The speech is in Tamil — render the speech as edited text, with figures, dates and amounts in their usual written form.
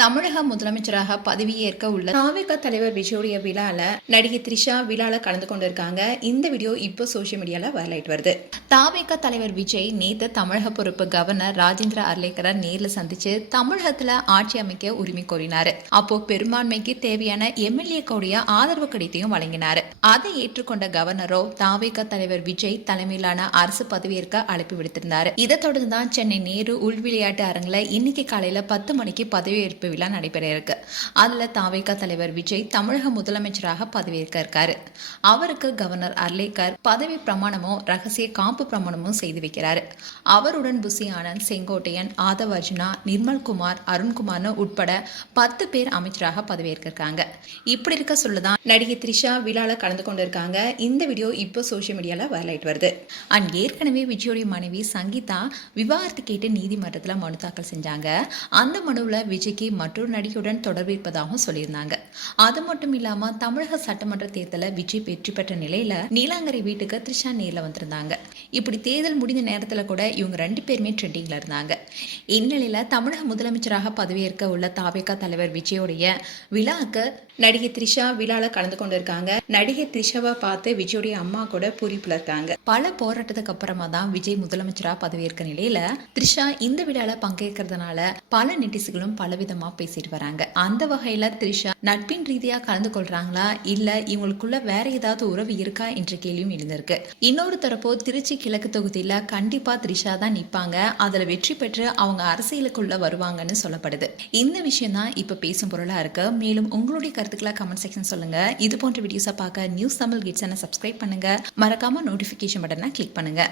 தமிழக முதலமைச்சராக பதவியேற்க உள்ள தாவேக தலைவர் விஜயோடைய விழால நடிகை த்ரிஷா விழால கலந்து கொண்டிருக்காங்க. இந்த வீடியோ இப்போ சோசியல் மீடியால வைரல் வருது. தாவேக தலைவர் விஜய் நேத்து தமிழக பொறுப்பு கவர்னர் ராஜேந்திர அர்லேக்கரை நேரில் சந்திச்சு தமிழகத்துல ஆட்சி அமைக்க உரிமை கோரினாரு. அப்போ பெரும்பான்மைக்கு தேவையான எம்எல்ஏ கூடிய ஆதரவு கடிதத்தையும் வழங்கினாரு. அதை ஏற்றுக்கொண்ட கவர்னரோ தாவேக தலைவர் விஜய் தலைமையிலான அரசு பதவியேற்க அழைப்பு விடுத்திருந்தாரு. இதை தொடர்ந்து தான் சென்னை நேரு உள் விளையாட்டு அரங்கில் இன்னைக்கு காலையில 10 மணிக்கு பதவியேற்பு விழா நடைபெற இருக்கு. அதுல தாவேக தலைவர் விஜய் தமிழக முதலமைச்சராக பதவியேற்க இருக்காரு. அவருக்கு கவர்னர் அர்லேக்கர் பதவி பிரமாணமும் ரகசிய காப்பு பிரமாணமும் செய்து வைக்கிறாரு. அவருடன் புசி ஆனந்த், செங்கோட்டையன், ஆதவ் அர்ஜுனா, நிர்மல்குமார், அருண்குமார்னு உட்பட 10 பேர் அமைச்சராக பதவியேற்க இருக்காங்க. இப்படி இருக்க சொல்லதான் நடிகை த்ரிஷா விழால கலந்து கொண்டிருக்காங்க. இந்த வீடியோ இப்போ சோசியல் மீடியால வைரல் வருது. அண்ட் ஏற்கனவே விஜயோடைய மனைவி சங்கீதா விவாகரத்து கேட்டு நீதிமன்றத்தில் மனு தாக்கல் செஞ்சாங்க. அந்த மனுவில் விஜய்க்கு மற்றொரு நடிகையுடன் தொடர்பு இருப்பதாகவும் சொல்லியிருந்தாங்க. அது மட்டும் இல்லாம தமிழக சட்டமன்ற தேர்தலில் விஜய் வெற்றி பெற்ற நிலையில நீலாங்கரை வீட்டுக்கு த்ரிஷா நேரில் வந்திருந்தாங்க. இப்படி தேர்தல் முடிந்த நேரத்தில் கூட இவங்க 2 பேருமே ட்ரெண்டிங்ல இருந்தாங்க. இந்நிலையில தமிழக முதலமைச்சராக பதவியேற்க உள்ள தாவேக தலைவர் விஜயோடைய விழாக்கு நடிகை த்ரிஷா விழால கலந்து கொண்டிருக்காங்க. நடிகை த்ரிஷாவை பார்த்து விஜயோடைய அம்மா கூட பூரிப்புல இருக்காங்க. பல போராட்டத்துக்கு அப்புறமா தான் விஜய் முதலமைச்சராக பதவியேற்க நிலையில த்ரிஷா இந்த விழால பங்கேற்கிறதுனால பல நெட்டிசர்களும் பலவிதமா பேசிட்டு வராங்க. அந்த வகையில த்ரிஷா நட்பின் ரீதியா கலந்து கொள்றாங்களா இல்ல இவங்களுக்குள்ள வேற ஏதாவது உறவு இருக்கா என்ற கேள்வியும் எழுந்திருக்கு. இன்னொரு தரப்போ திருச்சி கிழக்கு தொகுதியில கண்டிப்பா த்ரிஷா தான் நிப்பாங்க. அதுல வெற்றி பெற்று அவங்க அரசியலுக்குள்ள வருவாங்கன்னு சொல்லப்படுது. இந்த விஷயம் தான் இப்ப பேசும் பொருளா இருக்கு. மேலும் உங்களுடைய கருத்துக்களை கமெண்ட் செக்ஷன் சொல்லுங்க. இது போன்ற வீடியோஸை பார்க்க நியூஸ் தமிழ் கிட்ஸ் சப்ஸ்கிரைப் பண்ணுங்க. மறக்காம நோட்டிபிகேஷன் பட்டனை கிளிக் பண்ணுங்க.